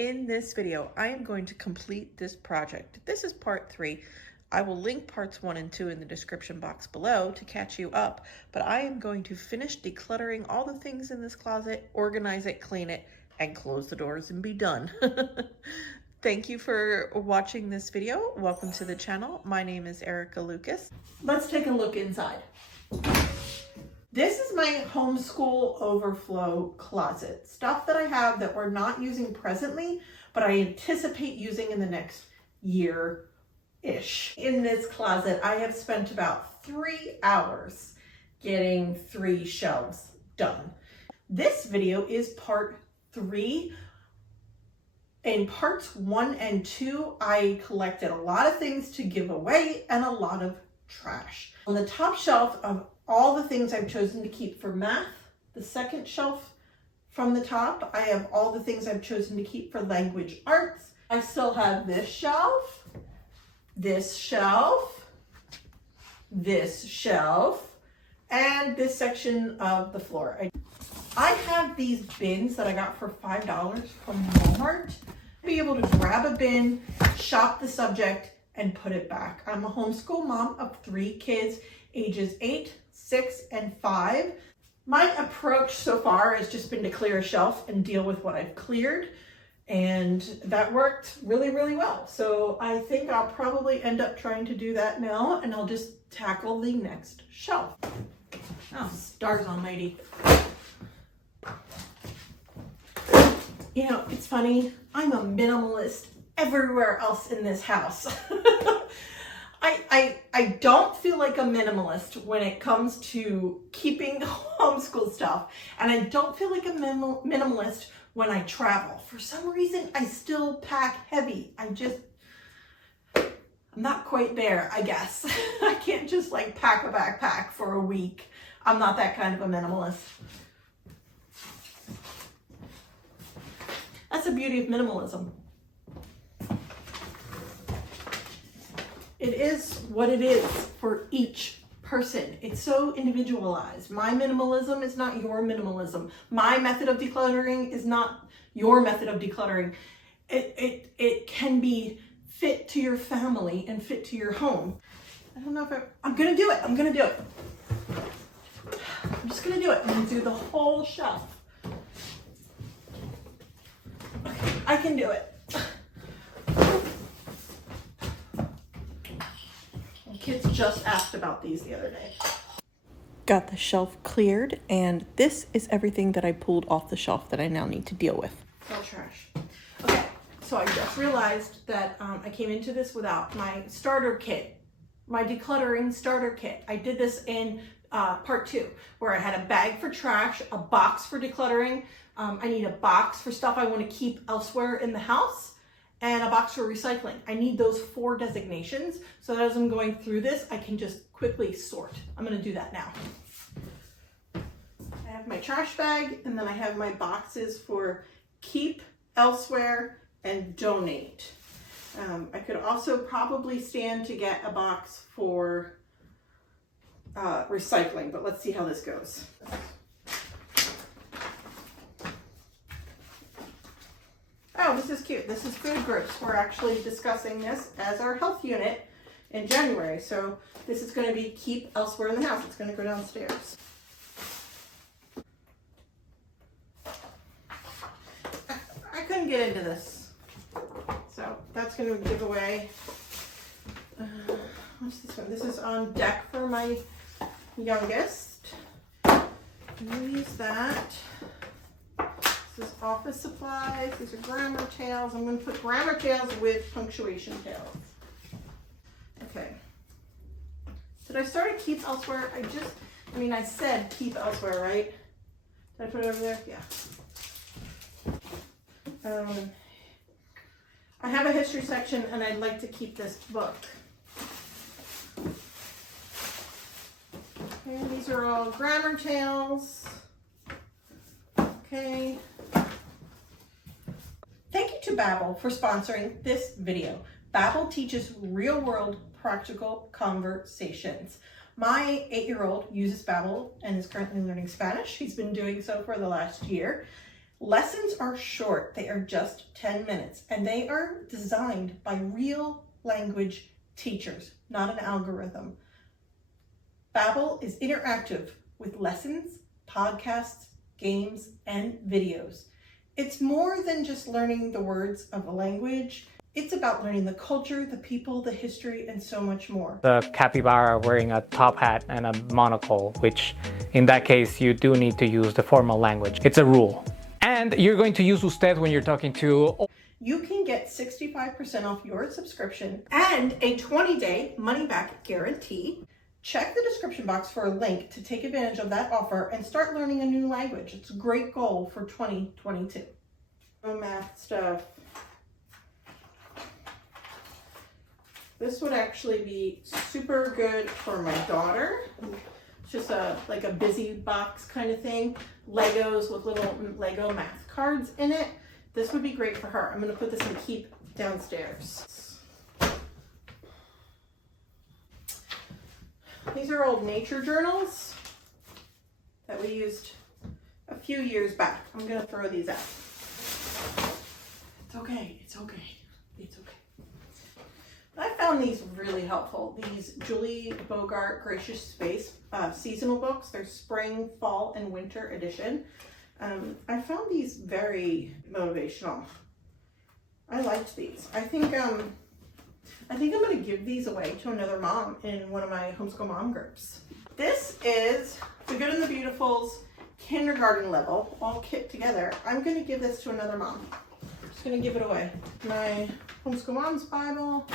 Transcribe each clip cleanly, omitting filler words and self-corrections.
In this video, I am going to complete this project. This is part 3. I will link parts 1 and 2 in the description box below to catch you up, but I am going to finish decluttering all the things in this closet, organize it, clean it, and close the doors and be done. Thank you for watching this video. Welcome to the channel. My name is Erica Lucas. Let's take a look inside. This is my homeschool overflow closet. Stuff that I have that we're not using presently, but I anticipate using in the next year-ish. In this closet, I have spent about 3 hours getting 3 shelves done. This video is part 3. In parts 1 and 2, I collected a lot of things to give away and a lot of trash. On the top shelf of all the things I've chosen to keep for math, the second shelf from the top, I have all the things I've chosen to keep for language arts. I still have this shelf, this shelf, this shelf, and this section of the floor. I have these bins that I got for $5 from Walmart. Be able to grab a bin, shop the subject, and put it back. I'm a homeschool mom of 3 kids, ages 8, 6, and 5. My approach so far has just been to clear a shelf and deal with what I've cleared, and that worked really, really well. So I think I'll probably end up trying to do that now, and I'll just tackle the next shelf. Oh, stars almighty. You know, it's funny, I'm a minimalist everywhere else in this house. I don't feel like a minimalist when it comes to keeping homeschool stuff, and I don't feel like a minimalist when I travel. For some reason, I still pack heavy. I'm not quite there, I guess. I can't just like pack a backpack for a week. I'm not that kind of a minimalist. That's the beauty of minimalism. It is what it is for each person. It's so individualized. My minimalism is not your minimalism. My method of decluttering is not your method of decluttering. It can be fit to your family and fit to your home. I don't know if I'm gonna do it. I'm gonna do it. I'm just gonna do it. I'm gonna do the whole shelf. Okay, I can do it. Kids just asked about these the other day. Got the shelf cleared, and this is everything that I pulled off the shelf that I now need to deal with. All trash. Okay, so I just realized that I came into this without my starter kit, my decluttering starter kit. I did this in part 2, where I had a bag for trash, a box for decluttering. I need a box for stuff I want to keep elsewhere in the house, and a box for recycling. I need those 4 designations so that as I'm going through this, I can just quickly sort. I'm gonna do that now. I have my trash bag, and then I have my boxes for keep, elsewhere, and donate. I could also probably stand to get a box for recycling, but let's see how this goes. Oh, this is cute. This is food groups. We're actually discussing this as our health unit in January. So this is going to be keep elsewhere in the house. It's going to go downstairs. I couldn't get into this. So that's going to give away. What's this one? This is on deck for my youngest. I'm going to use that. This is office supplies. These are grammar tails. I'm going to put grammar tails with punctuation tails. Okay. Did I start at keep elsewhere? I said keep elsewhere, right? Did I put it over there? Yeah. I have a history section, and I'd like to keep this book. Okay, these are all grammar tails. Okay. Thank you to Babbel for sponsoring this video. Babbel teaches real-world practical conversations. My 8-year-old uses Babbel and is currently learning Spanish. He's been doing so for the last year. Lessons are short. They are just 10 minutes, and they are designed by real language teachers, not an algorithm. Babbel is interactive with lessons, podcasts, games, and videos. It's more than just learning the words of a language. It's about learning the culture, the people, the history, and so much more. The capybara wearing a top hat and a monocle, which in that case, you do need to use the formal language. It's a rule. And you're going to use usted when you're talking to... You can get 65% off your subscription and a 20-day money-back guarantee. Check the description box for a link to take advantage of that offer and start learning a new language. It's a great goal for 2022. Math stuff. This would actually be super good for my daughter. It's just like a busy box kind of thing. Legos with little Lego math cards in it. This would be great for her. I'm gonna put this in keep downstairs. These are old nature journals that we used a few years back. I'm gonna throw these out. It's okay, it's okay, it's okay. I found these really helpful. These Julie Bogart Gracious Space seasonal books. They're spring, fall, and winter edition. I found these very motivational. I liked these. I think I'm going to give these away to another mom in one of my homeschool mom groups. This is The Good and the Beautiful's kindergarten level, all kit together. I'm going to give this to another mom. I'm just going to give it away. My homeschool mom's Bible.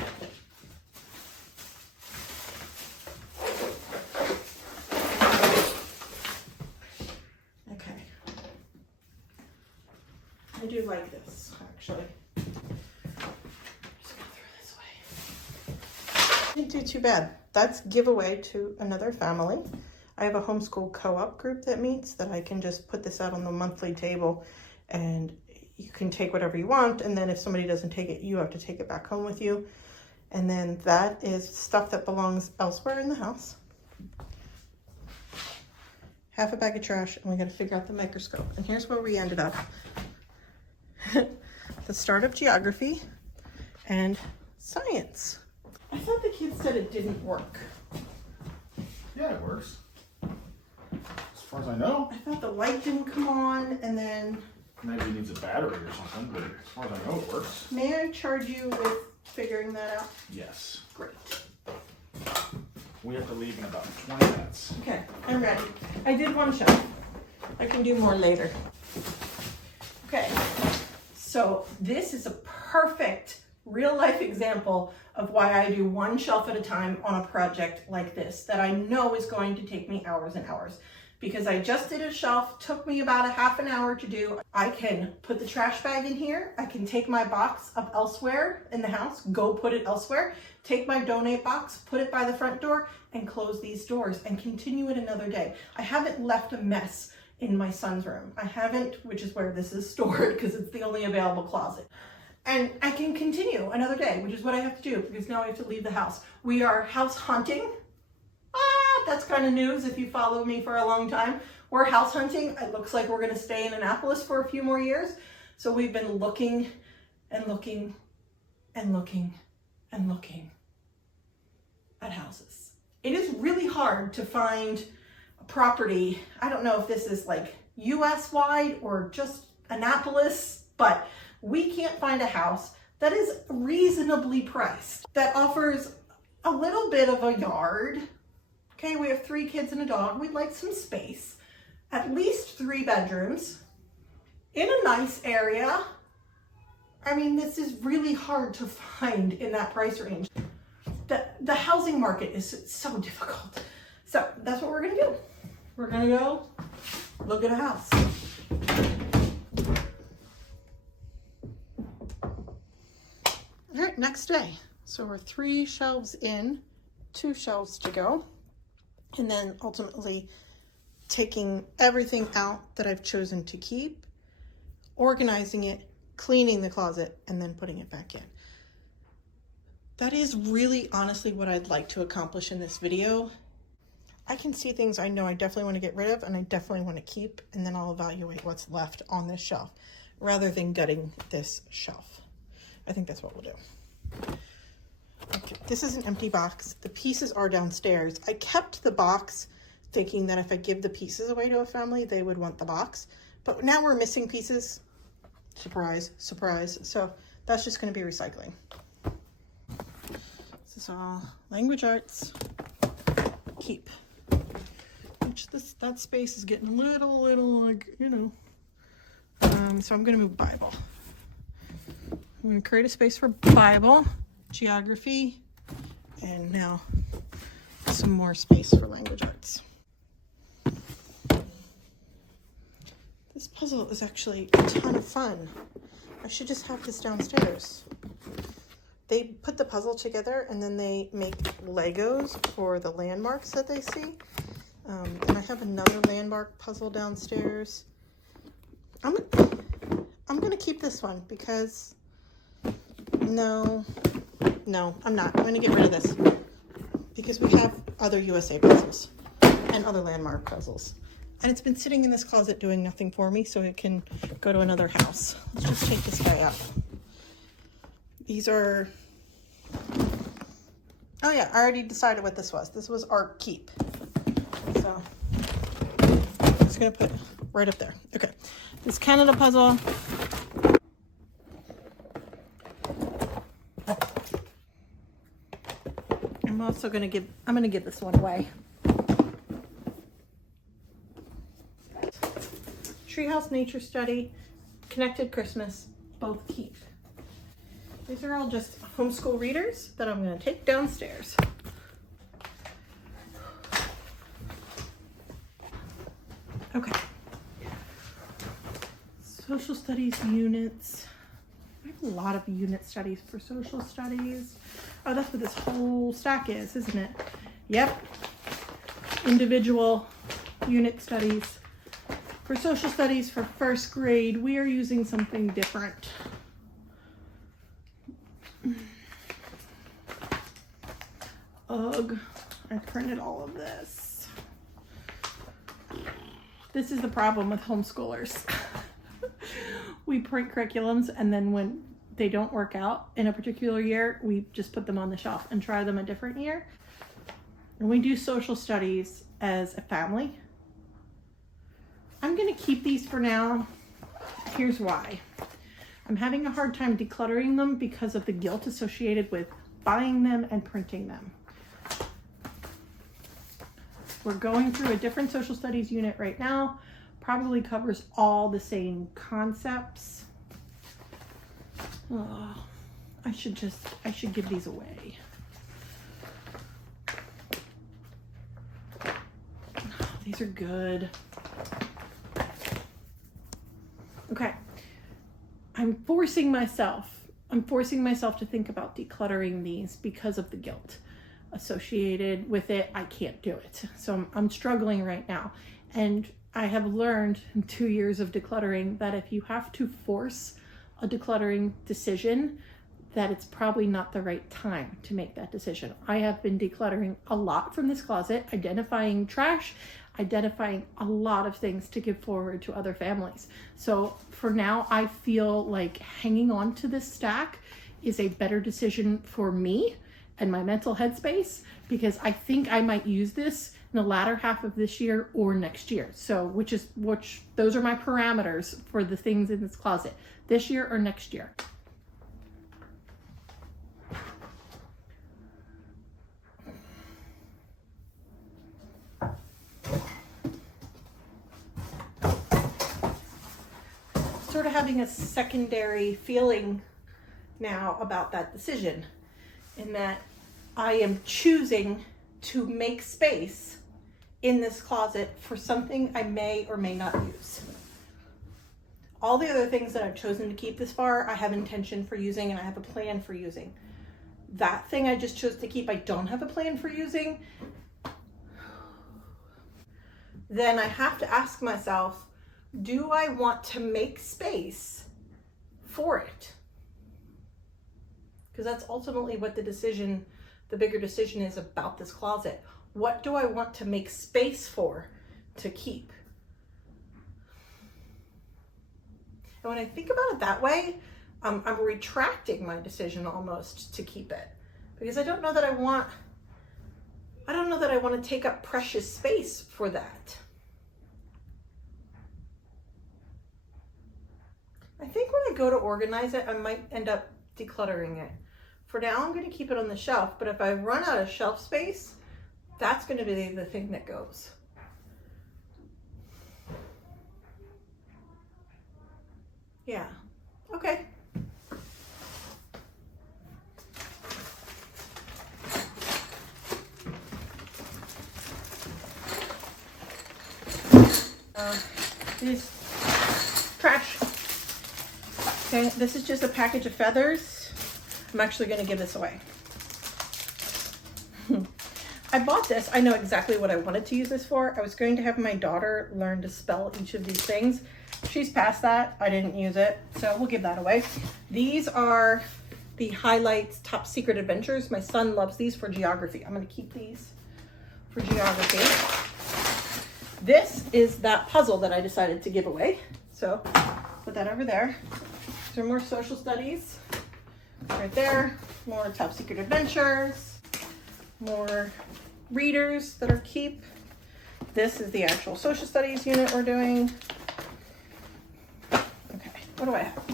Okay. I do like this, actually. Didn't do too bad. That's giveaway to another family. I have a homeschool co-op group that meets that I can just put this out on the monthly table and you can take whatever you want, and then if somebody doesn't take it, you have to take it back home with you. And then that is stuff that belongs elsewhere in the house. Half a bag of trash, and we got to figure out the microscope. And here's where we ended up. The start of geography and science. I thought the kids said it didn't work. Yeah, it works. As far as I know. I thought the light didn't come on, and then... Maybe it needs a battery or something, but as far as I know, it works. May I charge you with figuring that out? Yes. Great. We have to leave in about 20 minutes. Okay, I'm ready. I did one shelf. I can do more later. Okay, so this is a perfect real-life example of why I do one shelf at a time on a project like this that I know is going to take me hours and hours. Because I just did a shelf, took me about a half an hour to do. I can put the trash bag in here. I can take my box up elsewhere in the house, go put it elsewhere, take my donate box, put it by the front door, and close these doors and continue it another day. I haven't left a mess in my son's room. I haven't, which is where this is stored because it's the only available closet. And I can continue another day, which is what I have to do because now I have to leave the house. We are house hunting. That's kind of news if you follow me for a long time. We're house hunting. It looks like we're going to stay in Annapolis for a few more years. So we've been looking and looking and looking and looking at houses. It is really hard to find a property. I don't know if this is like US wide or just Annapolis, but we can't find a house that is reasonably priced, that offers a little bit of a yard. Okay, we have 3 kids and a dog. We'd like some space, at least 3 bedrooms in a nice area. I mean, this is really hard to find in that price range. The housing market is so difficult. So that's what we're gonna do. We're gonna go look at a house. All right, next day. So we're 3 shelves in, 2 shelves to go. And then ultimately taking everything out that I've chosen to keep, organizing it, cleaning the closet, and then putting it back in. That is really honestly what I'd like to accomplish in this video. I can see things I know I definitely want to get rid of and I definitely want to keep, and then I'll evaluate what's left on this shelf rather than gutting this shelf. I think that's what we'll do. Okay, this is an empty box. The pieces are downstairs. I kept the box thinking that if I give the pieces away to a family, they would want the box. But now we're missing pieces. Surprise, surprise. So that's just going to be recycling. This is all language arts. Keep. Which that space is getting a little like, you know. So I'm going to move Bible. I'm going to create a space for Bible, geography, and now some more space for language arts. This puzzle is actually a ton of fun. I should just have this downstairs. They put the puzzle together and then they make Legos for the landmarks that they see. And I have another landmark puzzle downstairs. I'm gonna keep this one because no, I'm not. I'm gonna get rid of this because we have other USA puzzles and other landmark puzzles. And it's been sitting in this closet doing nothing for me, so it can go to another house. Let's just take this guy out. These are, oh yeah, I already decided what this was. This was Art Keep. So I'm just gonna put right up there. Okay, this Canada puzzle. I'm also gonna give this one away. Treehouse Nature Study, Connected Christmas, both keep. These are all just homeschool readers that I'm going to take downstairs. Okay. Social studies units. I have a lot of unit studies for social studies. Oh, that's what this whole stack is, isn't it? Yep. Individual unit studies. For social studies for first grade, we are using something different. Ugh, I printed all of this. This is the problem with homeschoolers. We print curriculums and then when they don't work out in a particular year, we just put them on the shelf and try them a different year. And we do social studies as a family. I'm going to keep these for now. Here's why. I'm having a hard time decluttering them because of the guilt associated with buying them and printing them. We're going through a different social studies unit right now. Probably covers all the same concepts. Oh, I should give these away. Oh, these are good. Okay, I'm forcing myself to think about decluttering these because of the guilt associated with it. I can't do it. So I'm struggling right now. And I have learned in 2 years of decluttering that if you have to force a decluttering decision, that it's probably not the right time to make that decision. I have been decluttering a lot from this closet, identifying trash, identifying a lot of things to give forward to other families. So for now, I feel like hanging on to this stack is a better decision for me and my mental headspace, because I think I might use this in the latter half of this year or next year. So those are my parameters for the things in this closet, this year or next year. Sort of having a secondary feeling now about that decision, in that I am choosing to make space in this closet for something I may or may not use. All the other things that I've chosen to keep this far, I have intention for using and I have a plan for using. That thing I just chose to keep, I don't have a plan for using. Then I have to ask myself, do I want to make space for it? Because that's ultimately what the bigger decision is about this closet. What do I want to make space for to keep? And when I think about it that way, I'm retracting my decision almost to keep it, because I don't know that I want to take up precious space for that. I think when I go to organize it, I might end up decluttering it. For now, I'm going to keep it on the shelf, but if I run out of shelf space, that's going to be the thing that goes. Yeah, okay. These trash. Okay, this is just a package of feathers. I'm actually going to give this away. I bought this. I know exactly what I wanted to use this for. I was going to have my daughter learn to spell each of these things. She's past that. I didn't use it, so we'll give that away. These are the highlights top secret adventures. My son loves these for geography. I'm going to keep these for geography. This is that puzzle that I decided to give away. So put that over there. These are more social studies. Right there. More top secret adventures. More readers that are keep. This is the actual social studies unit we're doing. Okay, what do I have?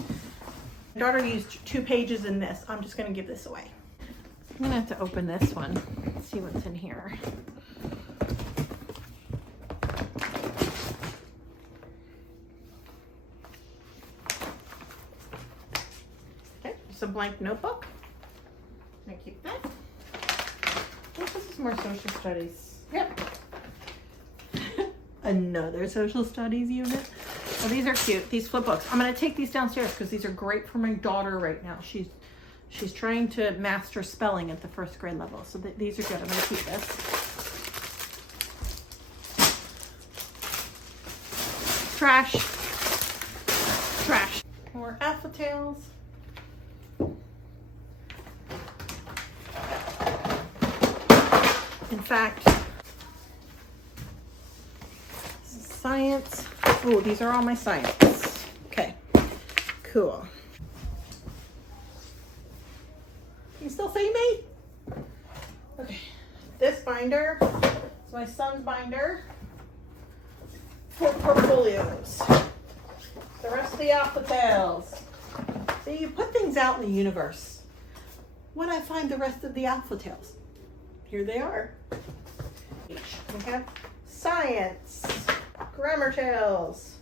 My daughter used 2 pages in this. I'm just going to give this away. I'm going to have to open this one, see what's in here. Okay, just a blank notebook. I keep that. This is more social studies. Yep. Another social studies unit. Well, these are cute. These flip books. I'm going to take these downstairs because these are great for my daughter right now. She's trying to master spelling at the 1st grade level. So these are good. I'm going to keep this. Trash. Trash. More aftertails. In fact, this is science. Oh, these are all my science. Okay, cool. You still see me? Okay, this binder is my son's binder for portfolios. The rest of the alpha-tails. So you put things out in the universe. When I find the rest of the alpha-tails, here they are. We have science, grammar tales,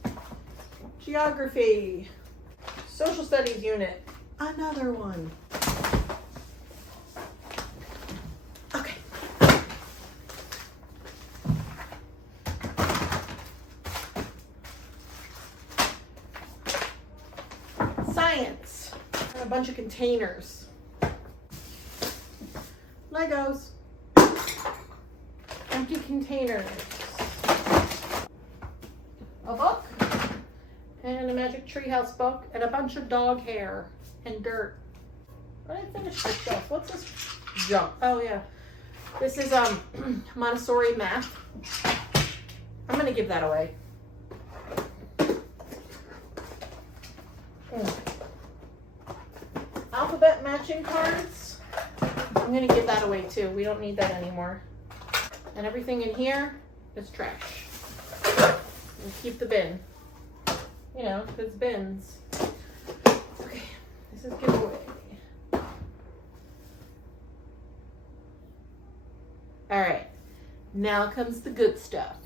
geography, social studies unit, another one. Okay. Science, and a bunch of containers. Legos. Empty containers, a book, and a magic treehouse book, and a bunch of dog hair and dirt. I didn't finish this stuff. What's this junk? Oh yeah, this is Montessori math. I'm gonna give that away. Alphabet matching cards. I'm gonna give that away too. We don't need that anymore. And everything in here is trash. And keep the bin. You know, it's bins. Okay, this is giveaway. All right, now comes the good stuff.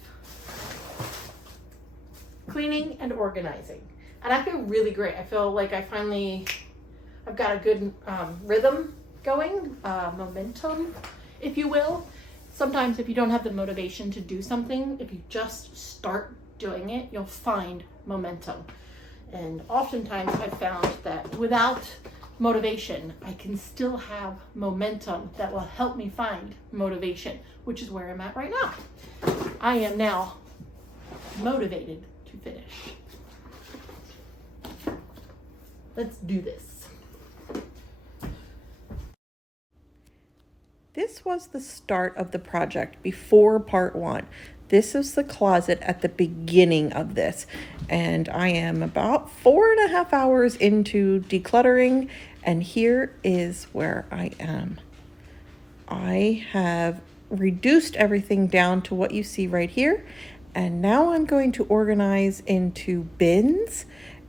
Cleaning and organizing. And I feel really great. I feel like I've got a good rhythm going, momentum, if you will. Sometimes if you don't have the motivation to do something, if you just start doing it, you'll find momentum. And oftentimes I've found that without motivation, I can still have momentum that will help me find motivation, which is where I'm at right now. I am now motivated to finish. Let's do this. This was the start of the project before part 1. This is the closet at the beginning of this. And I am about 4.5 hours into decluttering. And here is where I am. I have reduced everything down to what you see right here. And now I'm going to organize into bins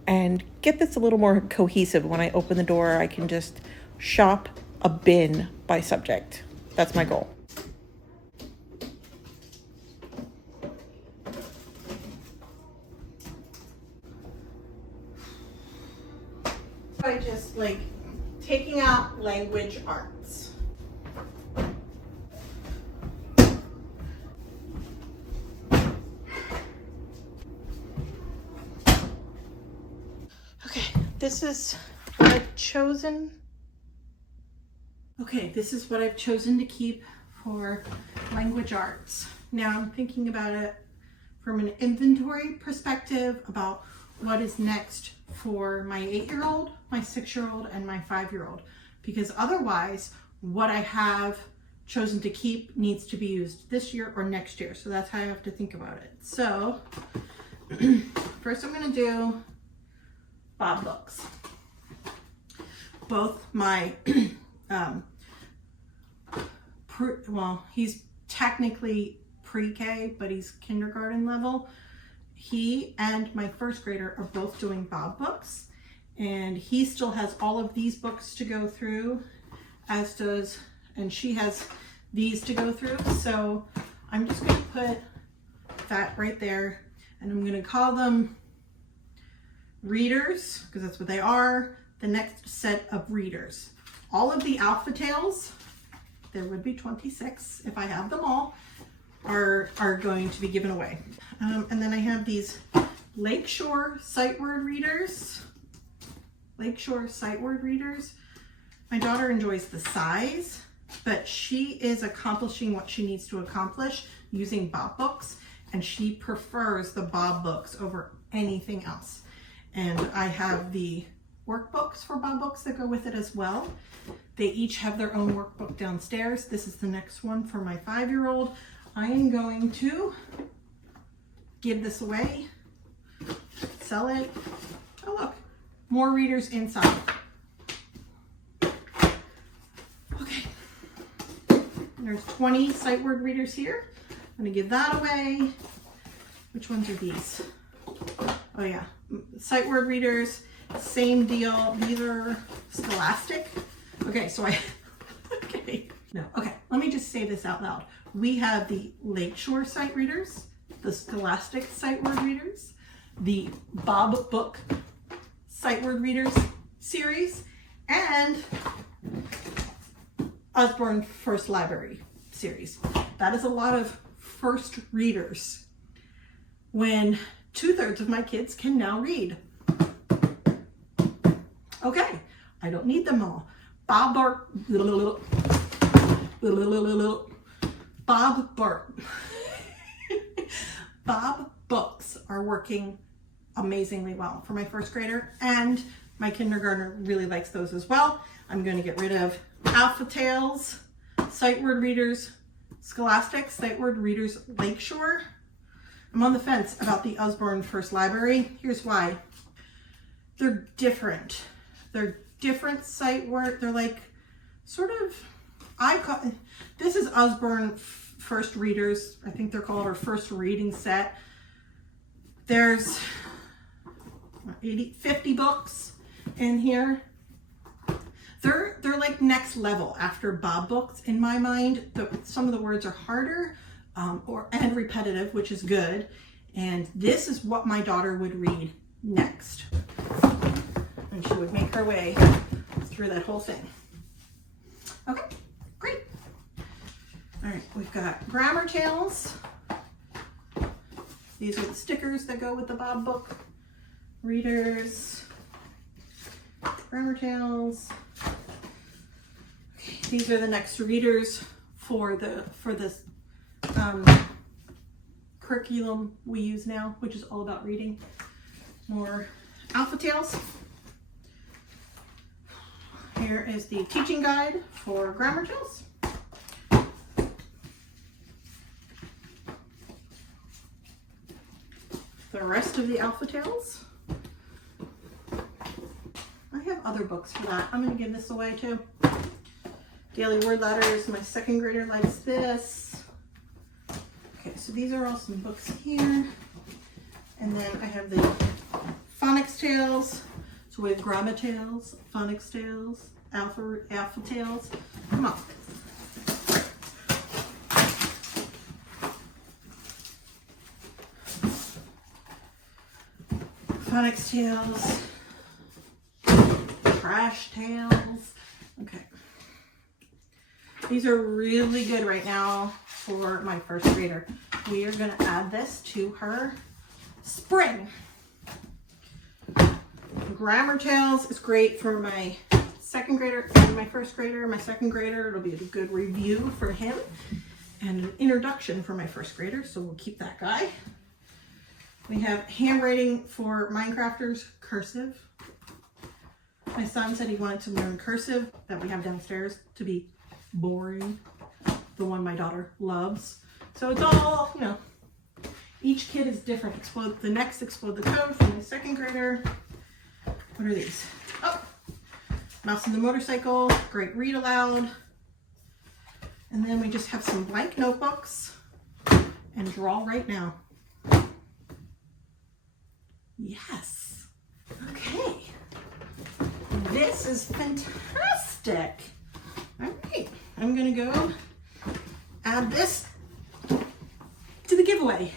and get this a little more cohesive. When I open the door, I can just shop a bin by subject. That's my goal. I just like taking out language arts. Okay, this is what I've chosen. Okay, this is what I've chosen to keep for language arts. Now I'm thinking about it from an inventory perspective about what is next for my 8-year-old, my 6-year-old, and my 5-year-old. Because otherwise, what I have chosen to keep needs to be used this year or next year. So that's how I have to think about it. So first I'm gonna do Bob books. Both my well, he's technically pre-K, but he's kindergarten level. He and my first grader are both doing Bob books, and he still has all of these books to go through, as does, and she has these to go through. So I'm just going to put that right there, and I'm going to call them readers, because that's what they are. The next set of readers. All of the Alpha Tales, there would be 26 if I have them all, are going to be given away. And then I have these Lakeshore sight word readers. Lakeshore sight word readers. My daughter enjoys the size, but she is accomplishing what she needs to accomplish using Bob books, and she prefers the Bob books over anything else. And I have the workbooks for Bob books that go with it as well. They each have their own workbook downstairs. This is the next one for my 5-year-old. I am going to give this away, sell it. Oh look, more readers inside. Okay, there's 20 sight word readers here. I'm gonna give that away. Which ones are these? Oh yeah, sight word readers, same deal. These are Scholastic. Okay, so okay, let me just say this out loud. We have the Lakeshore sight readers, the Scholastic sight word readers, the Bob book sight word readers series, and Osborne First Library series. That is a lot of first readers when 2/3 of my kids can now read. Okay, I don't need them all. Bob books are working amazingly well for my first grader, and my kindergartner really likes those as well. I'm going to get rid of Alpha Tales, sight word readers, Scholastic, sight word readers, Lakeshore. I'm on the fence about the Osborne First Library. Here's why. They're different. They're different sight word. They're like sort of, this is Osborne First Readers. I think they're called our first reading set. There's 50 books in here. They're like next level after Bob books in my mind. Some of the words are harder and repetitive, which is good. And this is what my daughter would read next. And she would make her way through that whole thing. Okay, great. All right, we've got Grammar Tales. These are the stickers that go with the Bob book. Readers, Grammar Tales. Okay, these are the next readers for this curriculum we use now, which is all about reading. More Alpha Tales. Here is the teaching guide for Grammar Tales. the rest of the Alpha Tales. I have other books for that. I'm going to give this away too. Daily Word Letters. My second grader likes this. Okay, so these are all some books here. And then I have the Phonics Tales. So we have Grammar Tales, Phonics Tales, Alpha Tales. Come on. Phonics Tales, Trash Tales. Okay. These are really good right now for my first grader. We are going to add this to her spring. Grammar Tales is great for my second grader and my first grader. My second grader, it'll be a good review for him and an introduction for my first grader, so we'll keep that guy. We have handwriting for Minecrafters, cursive. My son said he wanted to learn cursive that we have downstairs to be boring, the one my daughter loves. So it's all, you know, each kid is different. Explode the Code for my second grader. What are these? Oh, Mouse and the Motorcycle, great read aloud. And then we just have some blank notebooks and draw right now. Yes. Okay. This is fantastic. All right. I'm going to go add this to the giveaway.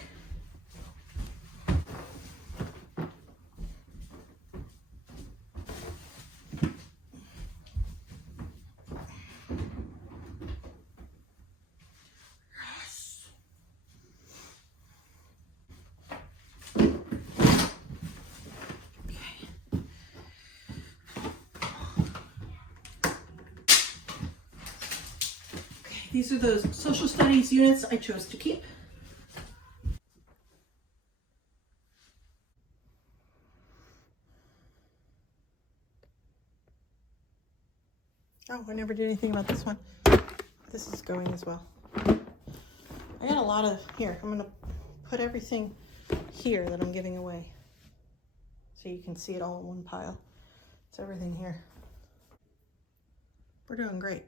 These are those social studies units I chose to keep. Oh, I never did anything about this one. This is going as well. I got a lot of, here, I'm going to put everything here that I'm giving away so you can see it all in one pile. It's everything here. We're doing great.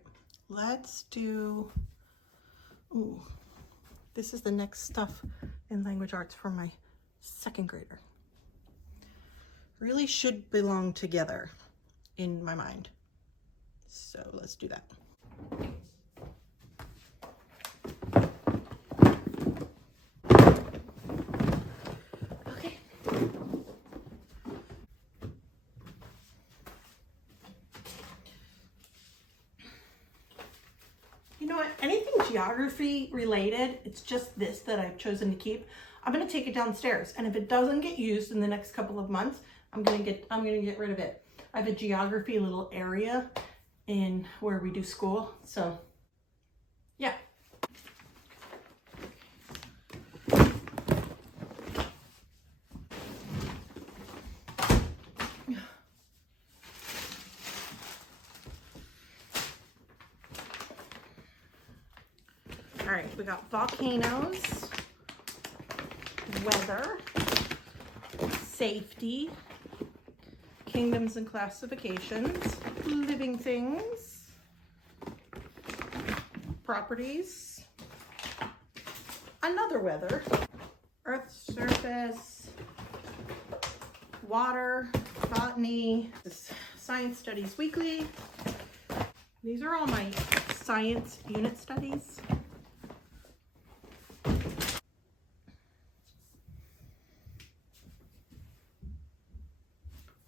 Let's do, ooh, this is the next stuff in language arts for my second grader. Really should belong together in my mind. So let's do that. Okay. You know what, anything geography related, it's just this that I've chosen to keep. I'm going to take it downstairs, and if it doesn't get used in the next couple of months, I'm going to get rid of it. I have a geography little area in where we do school, so yeah. All right, we got volcanoes, weather, safety, kingdoms and classifications, living things, properties, another weather, earth's surface, water, botany, science studies weekly. These are all my science unit studies.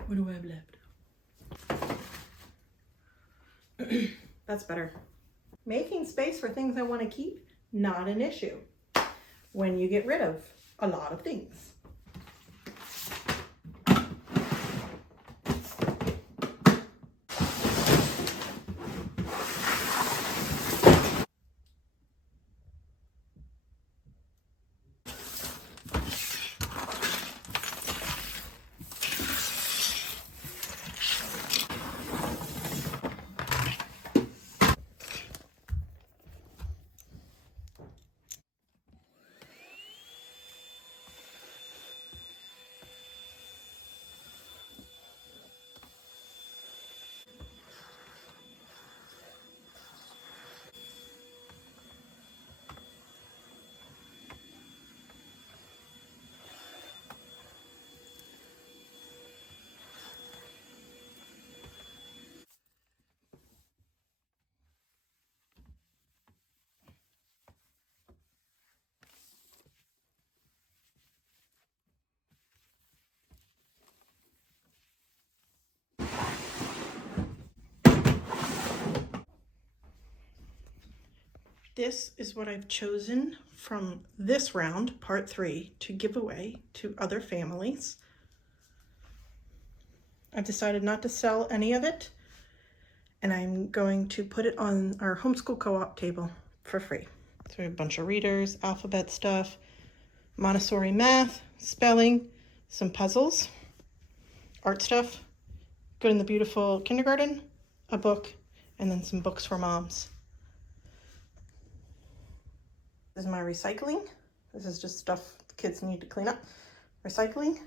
What do I have left? That's better. Making space for things I want to keep, not an issue when you get rid of a lot of things. This is what I've chosen from this round, part 3, to give away to other families. I've decided not to sell any of it, and I'm going to put it on our homeschool co-op table for free. So we have a bunch of readers, alphabet stuff, Montessori math, spelling, some puzzles, art stuff, Good in the Beautiful kindergarten, a book, and then some books for moms. This is my recycling. This is just stuff the kids need to clean up. Recycling.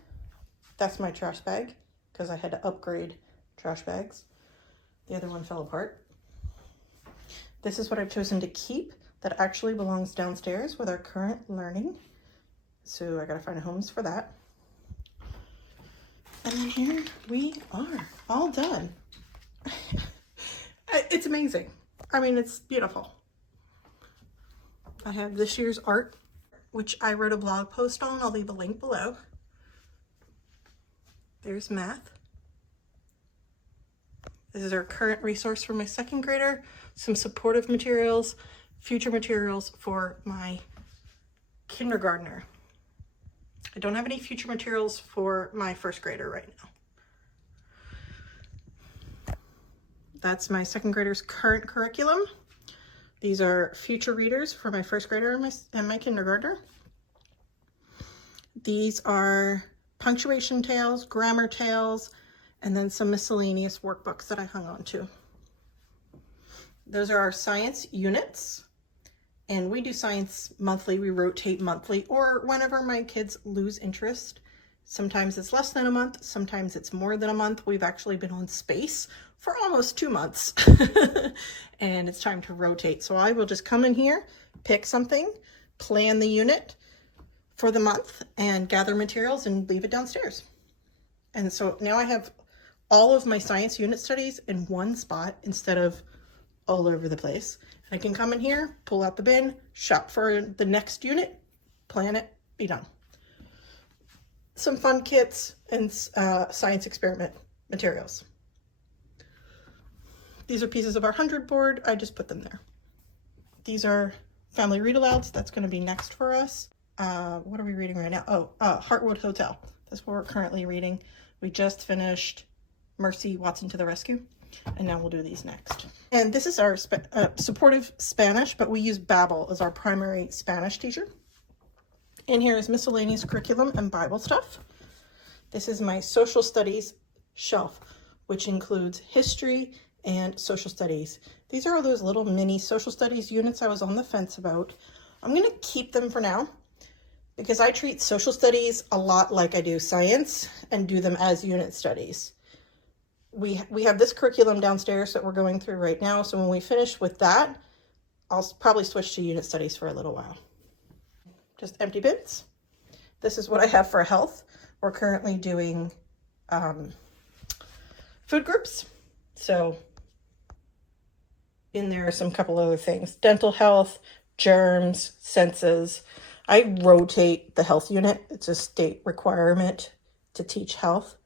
That's my trash bag because I had to upgrade trash bags. The other one fell apart. This is what I've chosen to keep that actually belongs downstairs with our current learning. So I gotta find homes for that. And then here we are, all done. It's amazing. I mean, it's beautiful. I have this year's art, which I wrote a blog post on. I'll leave a link below. There's math. This is our current resource for my second grader. Some supportive materials, future materials for my kindergartner. I don't have any future materials for my first grader right now. That's my second grader's current curriculum. These are future readers for my first grader and my kindergartner. These are punctuation tails, grammar tails, and then some miscellaneous workbooks that I hung on to. Those are our science units. And we do science monthly. We rotate monthly, or whenever my kids lose interest. Sometimes it's less than a month. Sometimes it's more than a month. We've actually been on space for almost 2 months and it's time to rotate. So I will just come in here, pick something, plan the unit for the month and gather materials and leave it downstairs. And so now I have all of my science unit studies in one spot instead of all over the place. I can come in here, pull out the bin, shop for the next unit, plan it, be done. Some fun kits and science experiment materials. These are pieces of our 100 board. I just put them there. These are family read alouds. That's going to be next for us. What are we reading right now? Oh, Heartwood Hotel. That's what we're currently reading. We just finished Mercy, Watson to the Rescue. And now we'll do these next. And this is our supportive Spanish, but we use Babbel as our primary Spanish teacher. In here is miscellaneous curriculum and Bible stuff. This is my social studies shelf, which includes history and social studies. These are all those little mini social studies units I was on the fence about. I'm going to keep them for now because I treat social studies a lot like I do science and do them as unit studies. We have this curriculum downstairs that we're going through right now. So when we finish with that, I'll probably switch to unit studies for a little while. Just empty bins. This is what I have for health. We're currently doing food groups. So in there are some couple other things. Dental health, germs, senses. I rotate the health unit. It's a state requirement to teach health.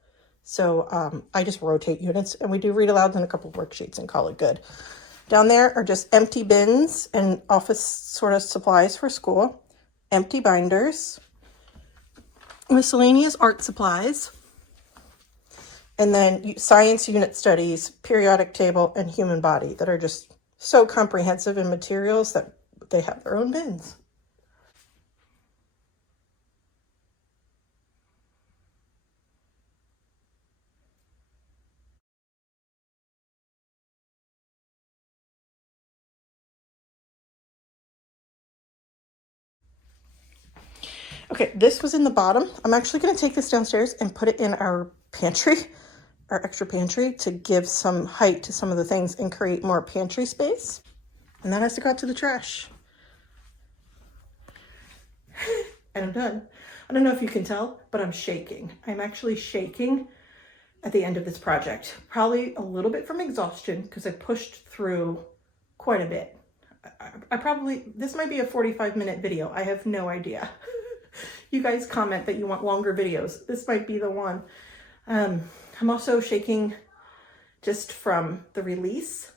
So I just rotate units and we do read alouds and a couple worksheets and call it good. Down there are just empty bins and office sort of supplies for school. Empty binders, miscellaneous art supplies, and then science unit studies, periodic table, and human body that are just so comprehensive in materials that they have their own bins. Okay, this was in the bottom. I'm actually going to take this downstairs and put it in our pantry, our extra pantry, to give some height to some of the things and create more pantry space. And that has to go out to the trash. And I'm done. I don't know if you can tell, but I'm shaking. I'm actually shaking at the end of this project. Probably a little bit from exhaustion because I pushed through quite a bit. This might be a 45-minute video. I have no idea. You guys comment that you want longer videos. This might be the one. I'm also shaking just from the release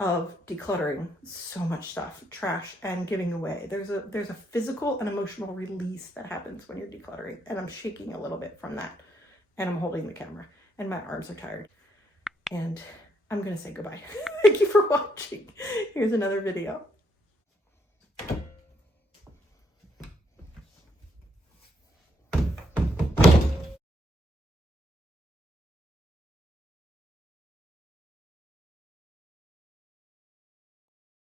of decluttering so much stuff, trash and giving away. There's a physical and emotional release that happens when you're decluttering, and I'm shaking a little bit from that, and I'm holding the camera and my arms are tired, and I'm gonna say goodbye. Thank you for watching. Here's another video.